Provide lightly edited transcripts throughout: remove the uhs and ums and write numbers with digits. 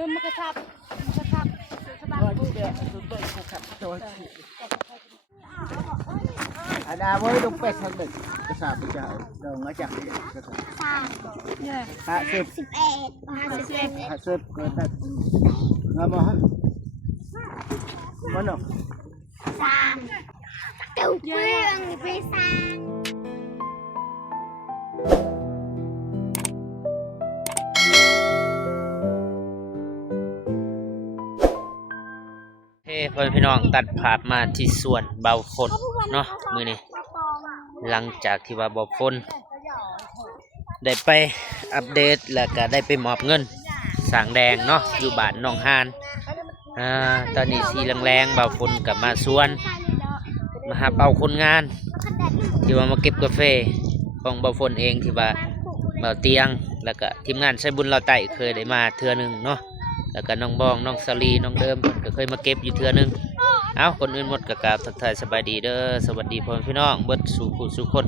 ลืมมันกระชับสบายกูเดี๋ยวสุดต้นกระชับโดนอาดาไว้ลงเป็ดทางเด็กกระชับจะเดินมาจากนี่กระชับ50เกินได้งามมั้ยมันหรอเต่าเปลืองไปสร้างพ่อพี่น้องตัดภาพมาที่สวนเบาฝนเนาะมื้อนี้หลังจากที่ว่าเบาฝนได้ไปอัปเดตแล้วก็ได้ไปมอบเงินสางแดงเนาะอยู่บ้านหนองฮานตอนนี้สีแรงๆเบาฝนกับมาสวนมาหาเป่าคนงานที่ว่ามาเก็บกาแฟของเบาฝนเองที่ว่าเบาเตียงแล้วก็ทีมงานใช้บุญเราไต่เคยได้มาเทื่อนึงเนาะแล้วก็น้องบองน้องสลีน้องเดิมก็เคยมาเก็บอยู่เทื่อนึงเอาคนอื่นหมดกะกราบทักทายสบายดีเด้อสวัสดีพ่อพี่น้องเบิดสู่ผู้สู่คน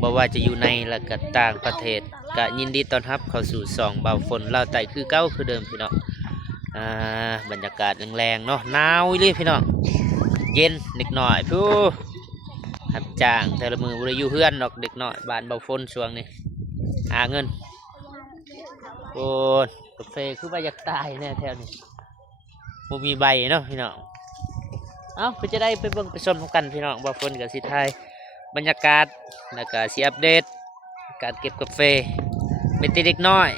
บ่ว่าจะอยู่ในและก็ต่างประเทศก็ยินดีต้อนรับเข้าสู่สองเบาฝนเราไต่คือเก้าคือเดิมพี่น้องบรรยากาศแรงๆเนาะหนาวเลยพี่น้องเย็นเด็กหน่อยผู้รับจ้างแต่ละมือบริยูเพื่อนดอกเด็กหน่อยบ้านเบาฝนช่วงนี้หาเงินโอ้กาแฟคือว่าอยากตายแน่แถวนี้บ่มีใบเนาะพี่น้องเอาไปจะได้ไปเบิ่งไปชมกันพี่น้องเบาฝนกับสิไทยบรรยากาศแล้วก็สิอัปเดตการเก็บกาแฟมีแต่เด็กน้อย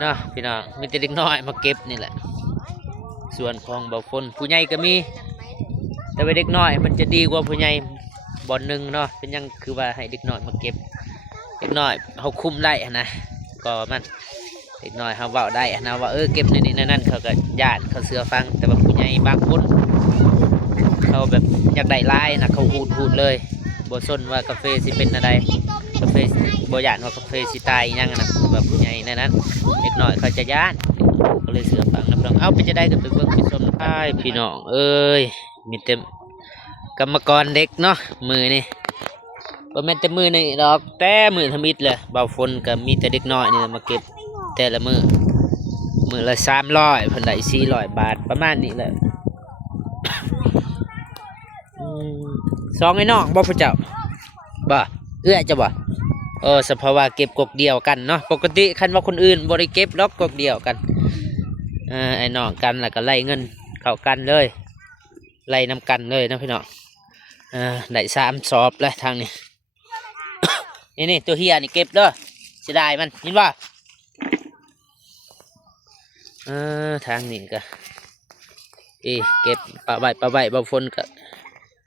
เนาะพี่น้องมีแต่เด็กน้อยมาเก็บนี่แหละส่วนของเบาฝนผู้ใหญ่ก็มีแต่ว่าเด็กน้อยมันจะดีกว่าผู้ใหญ่บ่อนหนึ่งเนาะเป็นยังคือว่าให้เด็กน้อยมาเก็บเด็กน้อยเขาคุมได้นะก็มันเด็กน้อยเขาเว้าได้นะว่าเก็บในนี้นั่นเขาก็ญาติเขาเสือฟังแต่ว่าผู้ใหญ่บางคนเขาแบบอยากได้ลายนะเขาหูดเลยบ่สนว่ากาแฟสิเป็นอะไรกาแฟบ่ญาติว่ากาแฟสิตายยังนะแบบผู้ใหญ่ในนั้นเด็กน้อยเขาจะญาติก็เลยเสือฟังนะพี่น้องเอาไปจะได้กับไปเบิ่งไปชมไอ้พี่น้องมีเต็มกรรมกรเด็กเนาะมือนี่บ่แม่นแต่มือนี่ดอกแต่มือทมิดเลยเบาฝนก็มีแต่เด็กน้อยนี่มาเก็บแต่ละมือละ300เพิ่นได้400 บาทประมาณนี้แหละสองไอ้น้องบ่พระเจ้าบ่จะบ่สภาวะเก็บกกเดียวกันเนาะปกติคันว่าคนอื่นบ่ได้เก็บดอกกกเดียวกันไอ้น้องกันแล้วก็ไล่เงินเข้ากันเลยไล่นำกันเลยนะพี่น้องได้3 สอบแล้วทางนี้ นี่ตัวเฮียนี่เก็บเด้อเสียดายมันยินว่าทางนี้ก็เก็บปะใบฝนก็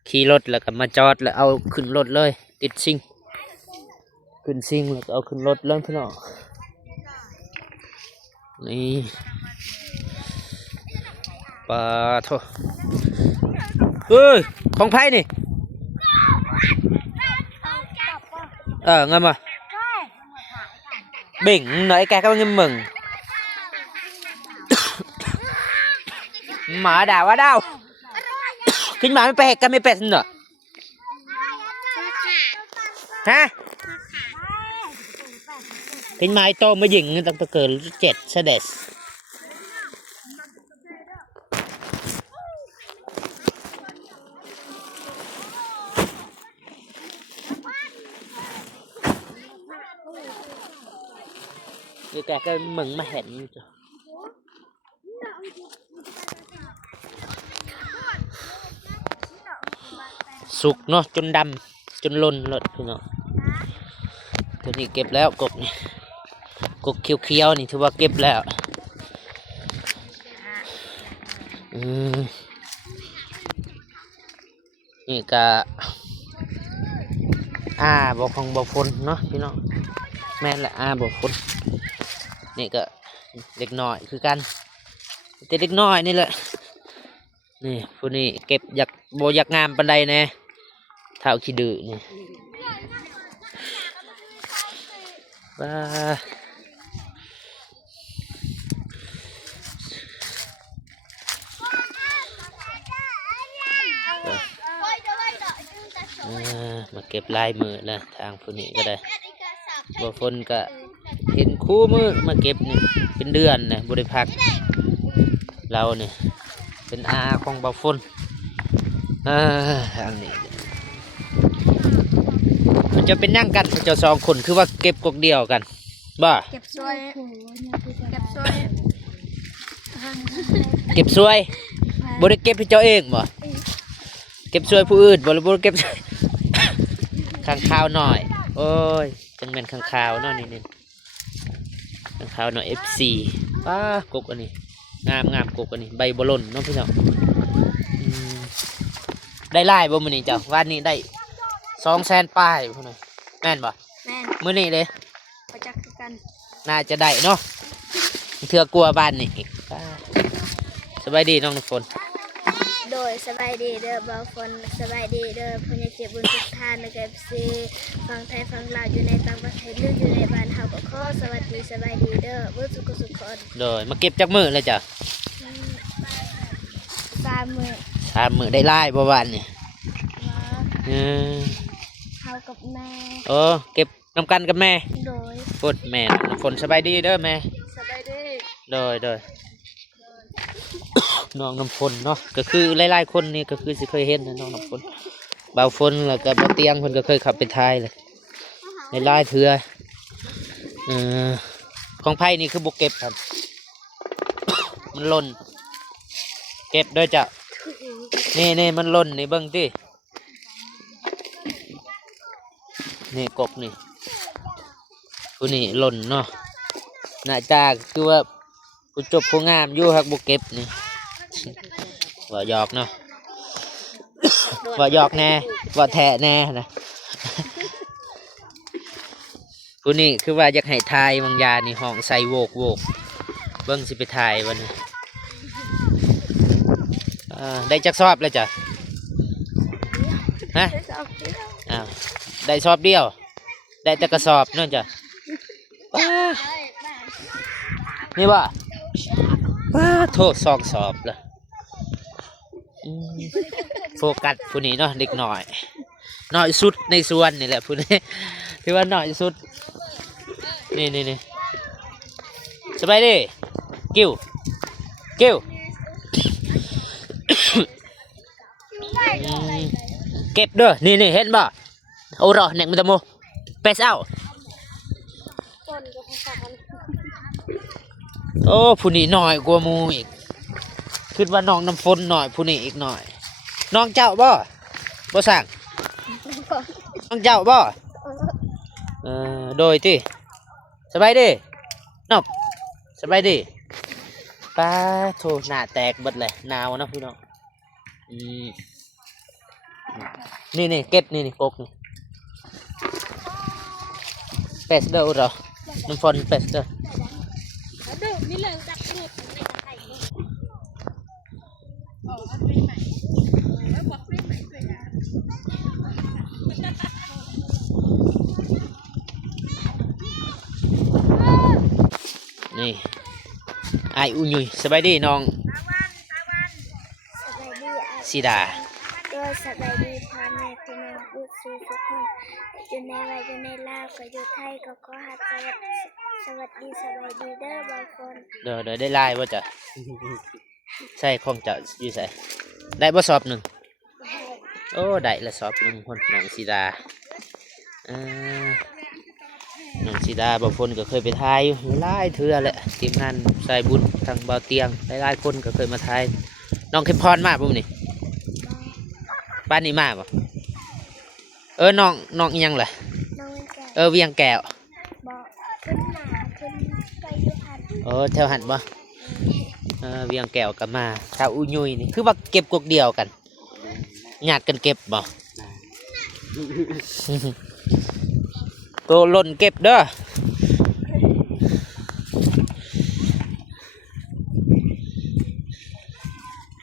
ขี่รถแล้วก็มาจอดแล้วเอาขึ้นรถเลยติดซิงขึ้นซิงแล้วก็เอาขึ้นรถเริ่มพี่น้องนี่ปลาโถของไผ่นี่งั้นมาบิ่งหน่อยแกก็เงินมึงหมาด่าว่าดาวขึ้นมาไม่ไปกันไม่เป็ดเหรอฮะขึ้นมาไอ้โตมาหญิงตั้งแต่เกิด7เสด็จแกก็มึงมาเห็นสุกเนาะจนดำจนล้นเลยพี่น้องตัวนี้เก็บแล้วกบนี่กบเขียวๆนี่ถือว่าเก็บแล้วนี่ก็บอกของบอกฝนเนาะพี่น้องแม่นแหละบอกฝนนี่ก็เด็กน้อยคือกันแต่เด็กน้อยนี่แหละนี่พวกนี้เก็บอยากงามปันใดแน่เท่าขี้ดื้อนี่ว้ามาเก็บลายมือนะทางพวกนี้ก็ได้บ่ฝนก็ เห็นคู่มือมาเก็บนี่เป็นเดือนนะบริพักเราเนี่ยเป็นอาของเบาฝนอันนี้มันจะเป็นนั่งกันเจ้าสองคนคือว่าเก็บกกเดียวกันบ่ เก็บซวยเก็บซวย เก็บสวยบริเก็บให้เจ้าเองบ่เก็บสวยผู้อื่นบ่หรือบ่เก็บ ข้างข้าวหน่อยโอ้ยจังเป็นข้างข้าวเนาะนี่ข้างข้าวหน่อย FC ป้ากกอันนี้งามกกอันนี้ใบบอลนเนาะพี่น้องได้ไล่บ่มื้อนี้เจ้าวันนี้ได้200,000ป้ายพุ่นน่ะแม่นบ่ แม่น มื้อนี้เด้ ประจักษ์กัน น่าจะได้เนาะเถื่อกลัวบ้านนี่อีกป้าสบายดีน้องน้ำฝน โดยสบายดีเด้อบางคนสบายดีเด้อพญาเจ็บบุญทุกท่านนะครับซีฟังไทยฟังลาวอยู่ในต่างประเทศหรืออยู่ในบ้านเฮาก็ขอสวัสดีสบายดีเด้อบุญสุขสุขคน โดยมาเก็บจากมือเลยจ้ะ 3 มื้อ3 มือได้ไล่บ่บ้านนี่ มา เออ เฮากับแม่ โอ้เก็บน้ำกันกับแม่ โดย พูดแม่น้ำฝนสบายดีเด้อแม่ สบายดี โดย น้องน้ำฝนเนาะก็คือหลายๆคนนี่ก็คือสิเคยเห็นนะน้องน้ำฝนเบาฝนแล้วก็เบาเตียงเพิ่นก็เคยขับไปทายเลยหลายๆเถื่อของไผ่นี่คือบ่เก็บครับ มันหล่นเก็บด้วยจ้ะนี่มันหล่นนี่เบิ่งตินี่กบนี่ผู้นี่หล่นเนาะหน้าตาคือว่าผู้จบผู้งามอยู่ฮักบ่เก็บนี่ ว่าหยอกเนาะ ว่าหยอกแน่ว่าแทะแน่นะ ผู้นี่คือว่าอยากให้ทายบางยานี่ห้องใส่โวกเบิ่งสิไปทายวันนี้ได้จักสอบแล้วจ้ะฮะอ้าวได้สอบเดียว ได้แต่กระสอบนั่นจ้ะนี่บ่โทษสองสอบเลยโฟกัสผู้นี้เนาะเด็กหน่อยสุดในส่วนนี่แหละผู้นี้ที่ว่าหน่อยสุดนี่สบายดีกิ้วเก็บเด้อนี่เห็นบ่โอ้รอเน็กมันตะโมเปสเอาโอ้ผู้นี้หน่อยกว่ามูอีกคิดว่าน้องน้ำฝนหน่อยผู้นี้อีกหน่อยน้องเจ้าบ่สั่งน้องเจ้าบ่โดยที่สบายดีนบสบายดีป้าโถหน้าแตกเบิดเลยหนาวนะพี่น้องนี่เก็บนี่กกนี่เป็ดเด้อเหรอน้ำฝนเป็ดเด้อนี่ไออุ่นยุยสบายดีน้อง สบายดี สีดา โดยสบายดีพ่อแม่พี่น้องบุตรทุกคนอยู่ในวัยอยู่ในลาวก็อยู่ไทยก็ขอหัดสวัสดีสบายดีเด้อบางคน เดี๋ยวได้ไล่ว่าจะ ใส่ของจะอยู่ใส่ได้บ่สอบหนึ่งโอ้ได้ละสอบหนึ่งคนน้องสีดาน้องสีดาบางคนก็เคยไปทายอยู่หลายเทื่อแหละทีมงานสายบุญทางเบาเตียงหลายคนก็เคยมาทายน้องเข้มพรมากปุ๊บนี่บ้านนี้มากป่ะน้องอีหยังล่ะ น้องแก่ เวียงแก้ว บอกขึ้นหนาขึ้นไปยุพัน แถวหันป่ะเวียงแก้วกับมาชาวอุยุยนี่คือว่าเก็บกกเดียวกันญาติกันเก็บบ่ ตัวหล่นเก็บเด้อ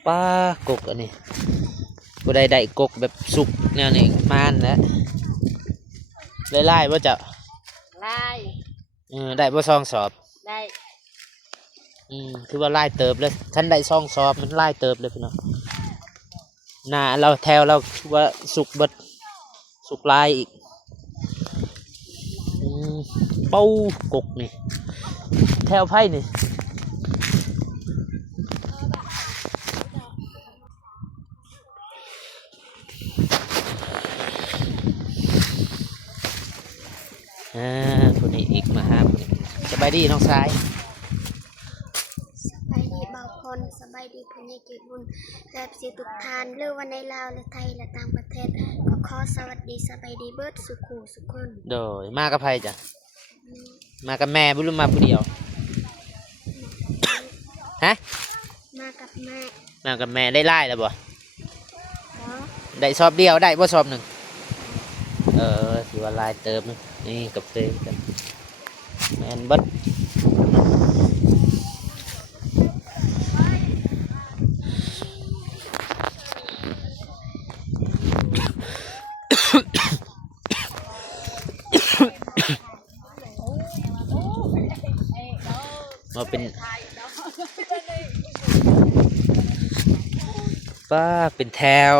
ป้ากกอันนี้กูได้กกแบบสุกแนวนี้มานแล้วไล่ว่าจะ ไล่ ได้บ่ซองสอบ ได้ คือว่าไล่เติบเลยฉันได้ซองสอบมันไล่เติบเลยพี่น้องหน้าเราแถวเราว่าสุกเบิดสุกลายอีก เป้ากกนี่แถวไผ่นี่คนนี้อีกมาหาคนนี้สบายดีน้องสายสบายดีบ่าวพลสบายดีผู้ใหญ่ใจบุญและสิทุกท่านหรือว่าในลาวและไทยและต่างประเทศก็ขอสวัสดีสบายดีเบิดสุขุสุขคน โดยมากับไผ่จ้ะมากับแม่บุรุษมาผู้เดียวฮะ มากับแม่ มากับแม่ได้ไล่แล้วบ่ เนาะ ได้สอบเดียวได้บ่สอบหนึ่งถือว่าลายเติมนี่กับเฟยกันแมนบัดมาเป็นป้าเป็นแถว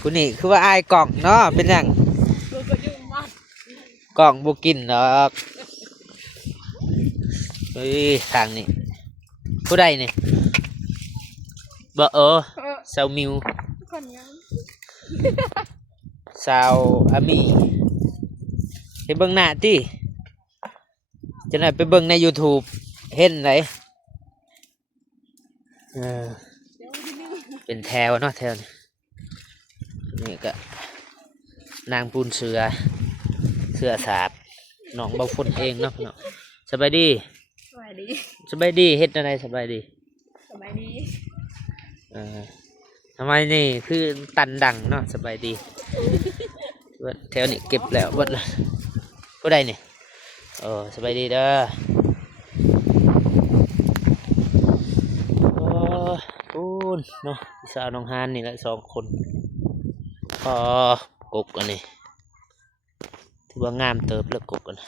ผู้นี่คือว่าอายกล่องเนาะเป็นอย่างกล่องบุกินหรอกเฮ้ยทางนี้ผู้ใดนี่บ่สาวมิวสาวอามีไปเบิ่งหน้าติจะไหนไปเบิ่งใน YouTube เห็นไหนเป็นแถวเนาะแถวนี่ก็นางปูนเสือสาบน้องเบาฝนเองเนาะสบายดีสบายดีเฮ็ดอะไรสบายดีทำไมนี่คือตันดังเนาะสบายดีแถวนี้เก็บแล้ววัดละผู้ใดนี่สบายดีเด้อปูนเนาะสาวน้องฮานนี่แหละ2 คนกกอันนี้ถือว่างามเติบแล้วกกอันน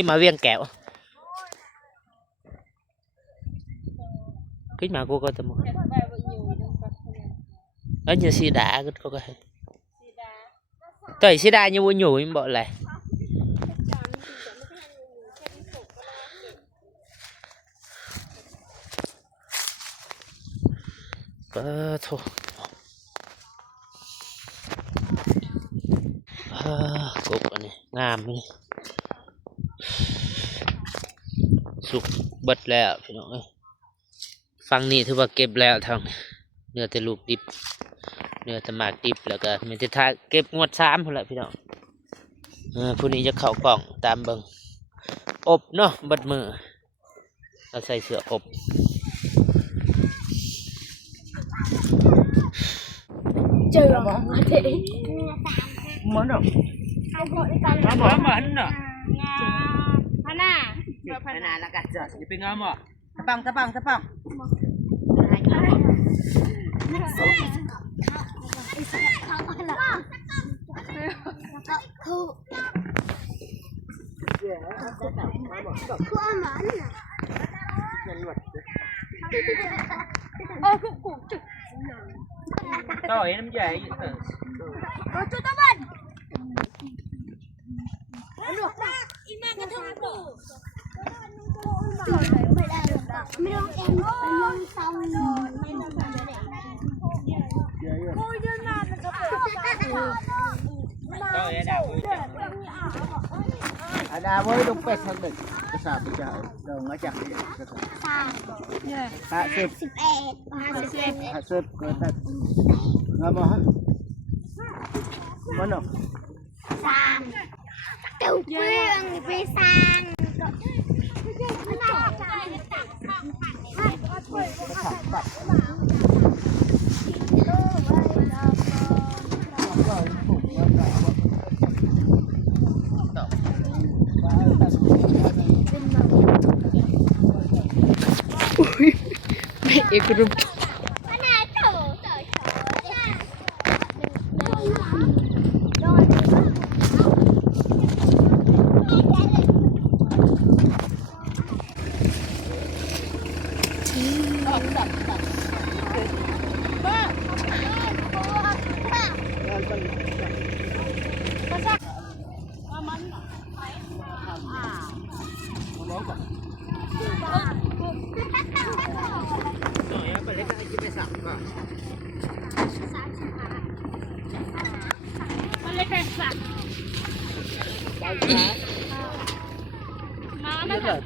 ี่มาเวียงแก้วcái mà cô coi tầm ở nhà xì đá có cái tẩy xì đá như bố nhủ em bỏ lại thôi cục này ngàm nàyสุกเบิดแล้วพี่น้องฟังนี่ถือว่าเก็บแล้วทางเนื้อแต่ลูกดิบเนื้อแต่หมากดิบแล้วก็มีแต่ท้ายเก็บงวด3พุ่นละพี่น้องผู้นี้จะเข้ากล่องตามเบิ่งอบเนาะเบิดมือเราใส่เสื้ออบเจอมาเด็กเหมือนหรอเหมือนหรอพน่าแล้วกันจะไปงอมอ่ะตะปังต่อยน้ำใหญ่จุดตะวันหลวกมากอีแม่กระทุ่มปูไม่ต้องเอ็นไม่ต้องเศร้าไม่ต้องแบบเด็กโอ้ยเดินมามันก็เปิดAda với đúng pet hơn địch cái sao bây giờ đâu ngã chặt đi hạ xếp người ta ngâm hết món nào sang tiểu quyên về sang อีกรูป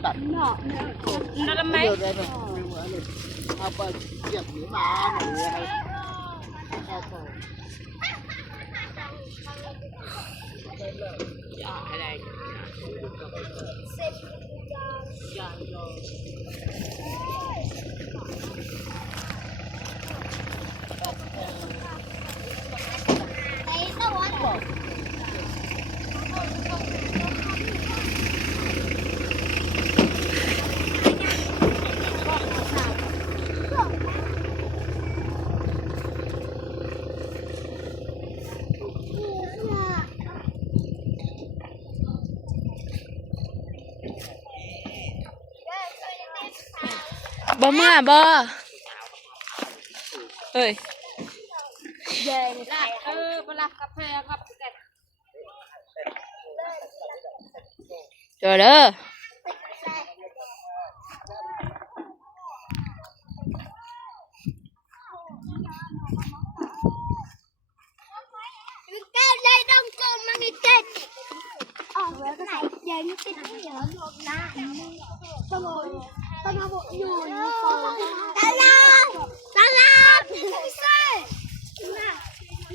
ตัดเนาะนั่นทำไมเอาไปเก็บหนีมาหรืออะไรบ่เมื่อบ่เฮ้ยเจอเด้อ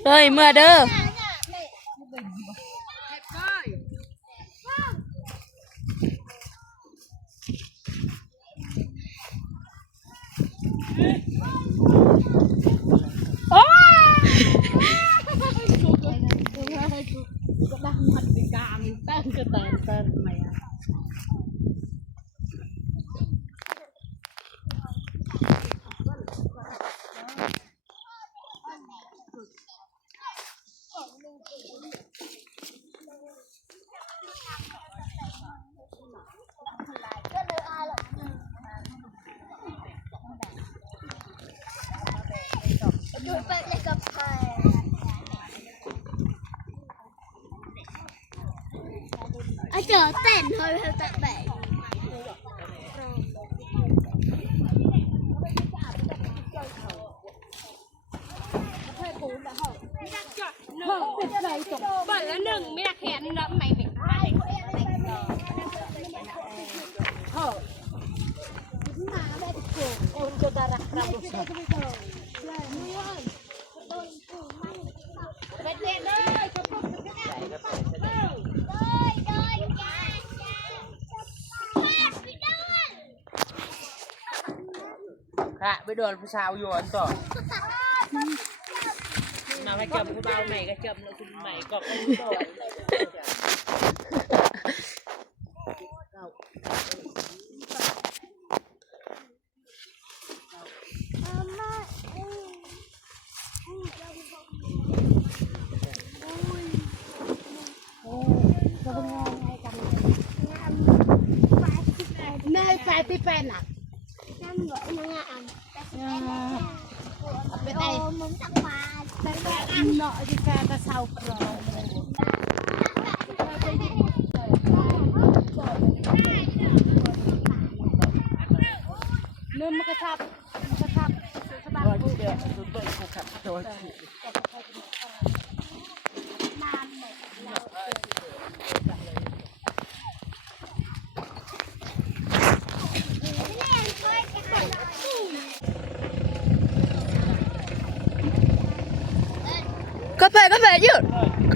เฮ้ยเมื่อเด้อเจอเต้นเลยแต่แบบ บ่อนละหนึ่งไม่อยากเห็นแล้วไม่เป็นไรค่ะไปโดนผู้สาวโยนต่อมาไปจับผู้เบาใหม่ก็จับแล้วคุณใหม่ก็ไม่โดนแม่แฟนที่เป็นอ่ะ น้ำเหลืองงามเป็นไงมึงจังหวะ อันเนาะที่แฟนกระเซาปลอมเริ่มมันกระชับสบายเดี๋ยวสุดตัวอีกขับตัวกาแฟยืด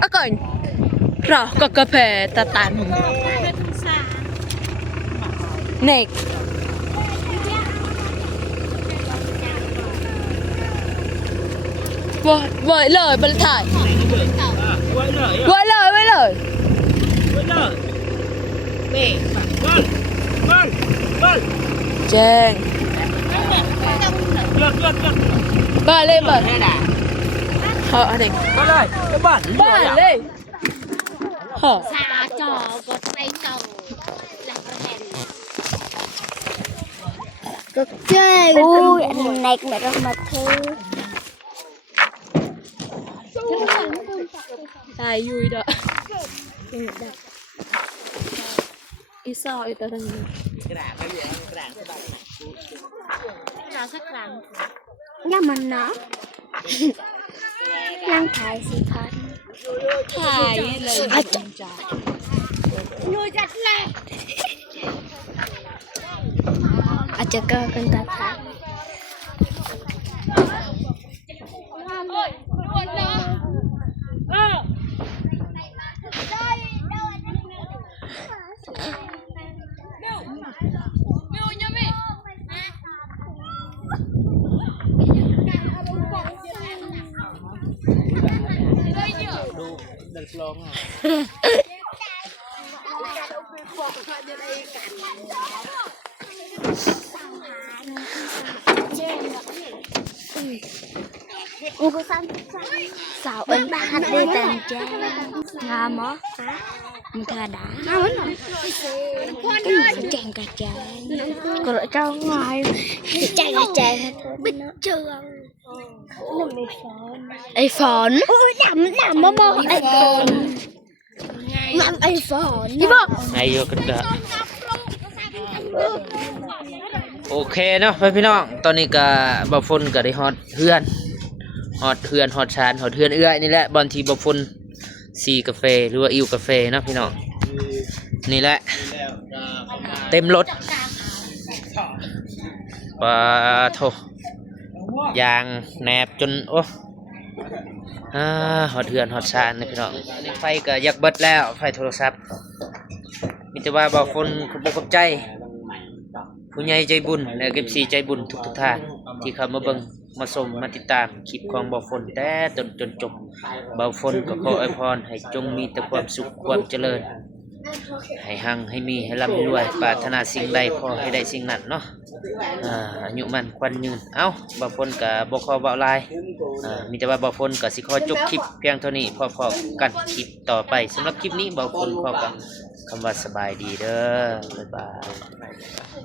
ก็ก่อนรอก็กาแฟตาตานมึงเน็กไว้เลยบรรถ่ายไว้เลยเบ้ก้อนแจ้ง บ้านเลยบ้านเหาะอะไร ก็ได้ก็บ้าน บ้านเลยเหาะ ชาจอกดไปจอแล้วก็แทน ก็เจ้ยอุ้ยอันไหนก็ไม่ต้องมาเธอ ตายยุยเด้ออีซออีตัวนึง เราสักครั้ง ย่ามันเนาะนั่งถ่ายสิพัน ถ่ายเลย ยูจัดแหละ อาจจะก็กันตาถ่าย เดินลองอ่ะ กูก็สั้นสาวเอิญบ้านได้แต่งแจ้งงามมั้มึงเธอด่าแจงกระจายก็เลยเจ้าง่ายแจงกระจายไม่เจอไอ้ฝอนหนำมาบอกไอ้ฝอนนำไอ้ฝอนนี่บอก ไอ้โยกันกะโอเคเนาะพี่น้องตอนนี้ก็บ่ฝนก็ได้ฮอดเฮือนฮอดชานฮอดเฮือนเอื้อยนี่แหละบอนทีบ่ฝนซีกาแฟหรือว่าอิวกาแฟเนาะพี่น้องนี่แหละเต็มรถปะโถยางแนบจนโอ้ฮอดเฮือนฮอดชานนี่พี่น้องไฟก็อยากเบิดแล้วไฟโทรศัพท์มีแต่ว่าบ่ฝนขอบใจผู้ใหญ่ใจบุญและเก็บสีใจบุญทุกท่านที่เข้ามาเบิ่งมาชมมาติดตามคลิปของบ่าวฝนแต่ต้นจนจบบ่าวฝนก็ขออวยพรให้จงมีแต่ความสุขความเจริญให้หั่งให้มีให้ร่ำให้รวยปรารถนาสิ่งใดขอให้ได้สิ่งนั้นเนาะอายุมันควันยืนเอ้าบ่าวฝนก็บ่ขอเว้าหลายมีแต่ว่าบ่าวฝนก็สิขอจบคลิปเพียงเท่านี้พอๆกันคลิปต่อไปสำหรับคลิปนี้บ่าวฝนขอกับคำว่าสบายดีเด้อบ๊ายบาย